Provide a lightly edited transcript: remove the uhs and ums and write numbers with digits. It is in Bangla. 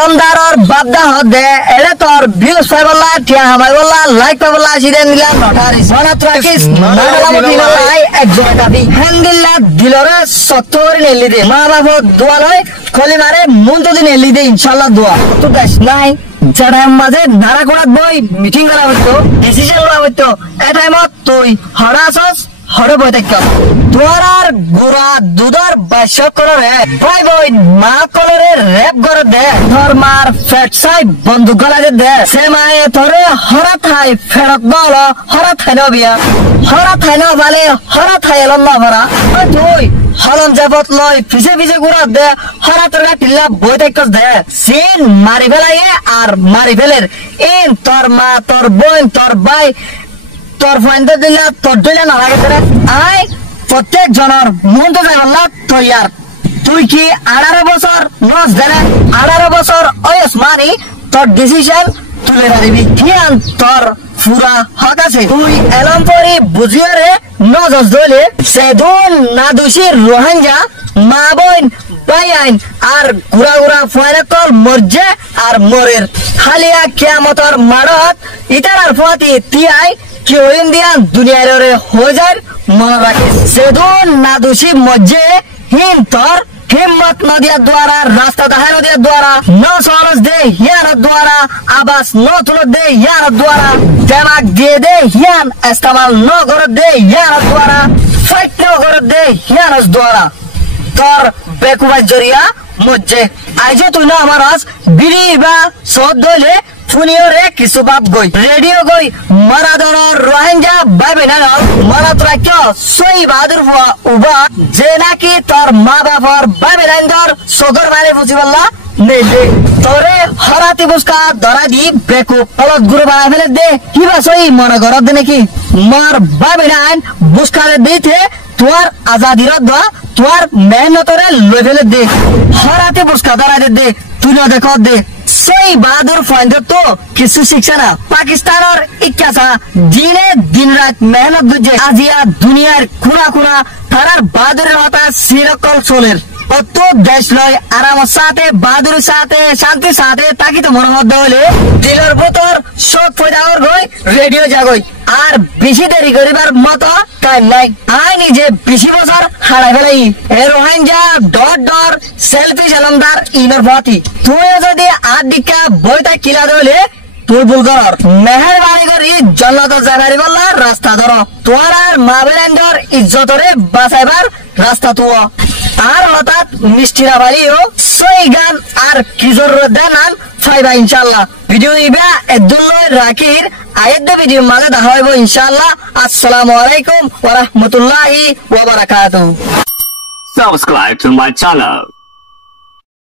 এলমদার আর বাপদা হদে এলে তোর ভিউজ পাইবলা টিয়া হামাইবলা লাইক পাইবলা সিদে নিলা নটারি মনত রাখিস নাগালাম দিলাই একজন দাবি হামদুলিল্লাহ দিলরে সত্তর নেলি দে মা বাবা দোয়া লয় খলি মারে মন তো দিন নেলি দে ইনশাআল্লাহ দোয়া তো দেশ নাই যারা মাঝে নারা কোড়াত বই মিটিং করা হইতো ডিসিশন করা হইতো এই টাইমত তুই হরাসস হরে বই থাকতো তোর আর গোড়া দুধর বাইশ করে ভাই বই মা করে রেপ করে দে তোর মার ফেট সাই বন্দুক গলাতে দে সে মায়ে তোরে হরা থাই ফেরত বল হরা থাই নবিয়া হরা থাই না ভালে হরা থাই এলম না ভরা তুই হলম যাবত লয় পিছে পিছে ঘুরা দে হরা তোর টিল্লা বই থাকতো দে সিন মারি ফেলাই আর মারি ফেলের ইন তোর মা তোর বোন তোর ভাই তোর ফাইন্দা দিলা তোর দিলা না লাগে তোরে আই প্রত্যেক জনের মন তো যায় আল্লাহ তৈয়ার তুই কি 18 বছর নস দেনে 18 বছর ওয়স মানি তোর ডিসিশন তুলে দিবি জ্ঞান তোর পুরা হক আছে তুই এলম পরি বুঝিয়ে রে নজস দলে সেদুন না দোষী রোহিঙ্গা মা বোন ভাই আইন আর গুড়া গুড়া ফয়রা কল মরজে আর মরের খালিয়া কিয়ামতর মারত ইতারার ফতি তিয়াই কেউ ইন্ডিয়ান দুনিয়ার রে হয়ে যায় মনে রাখিস সেদুন না দোষী মজ্জে হিম তোর হিম্মত নদিয়ার দ্বারা রাস্তা দাহাই নদিয়ার দ্বারা ন সরস দে হিয়ার দ্বারা আবাস ন তুলো দে হিয়ার দ্বারা দেমাগ দিয়ে দে হিয়ান ইস্তেমাল ন করে দে হিয়ার দ্বারা ফাইট ন করে দে হিয়ার দ্বারা তোর বেকুবাই জরিয়া মজ্জে আইজে তুই না আমার আজ বিড়ি বা সদ দইলে ফুনিও রে কিছু বাপ গই রেডিও গই মারাদর রোহিঙ্গা ভাবে না মারাত রাখো সই বাহাদুর উবা যে নাকি তোর মা বাবার ভাবে রাইন্দর সগর মানে বুঝিবল্লা নেলে তোরে হরাতি বুসকা ধরা দি বেকু পলত গুরু বানা ফেলে দে কি বা সই মনে গরদ দে নাকি মার ভাবে রাইন বুসকা দিতে তোর আজাদির দা তোর মেহনতরে লই ফেলে দে হরাতি বুসকা ধরা দে তুই না দেখো দে সই বাহাদুর ফাইন্ডর তো কিছু শিখছে না পাকিস্তানের ইচ্ছা দিনে দিন রাত মেহনত বুঝে আজিয়া দুনিয়ার খুনা খুনা তারার বাহাদুরের হতা সিরকল চলের অত দেশ লয় আরামের সাথে বাহাদুরের সাথে শান্তির সাথে তাকি তো মনে মধ্যে হলে দিলের ভেতর শোক ফেদাওয়ার গই রেডিও জাগই আর বেশি দেরি করিবার মতো টাইম নাই আই নিজে 20 বছর হারাই ফেলাই এ রোহিঙ্গা ডর সেলফি এলমদার ইনর ভাতি তুই যদি আদিকা বইটা কিলা দলে তুই ভুল কর মেহরবানি করি জন্নত জানারি বললা রাস্তা ধর তোর আর মা বেরেন্ডর ইজ্জতরে বাঁচাইবার রাস্তা তো আর হঠাৎ মিষ্টিরা বাড়িও সই গান আর কিশোর দানান ফাইবা ইনশাআল্লাহ ভিডিও দিবা এদুল্লাহ রাকির আয়াত ভিডিও মাঝে দেখা হইব ইনশাআল্লাহ আসসালামু আলাইকুম ওয়া রাহমাতুল্লাহি ওয়া বারাকাতুহু Subscribe to my channel.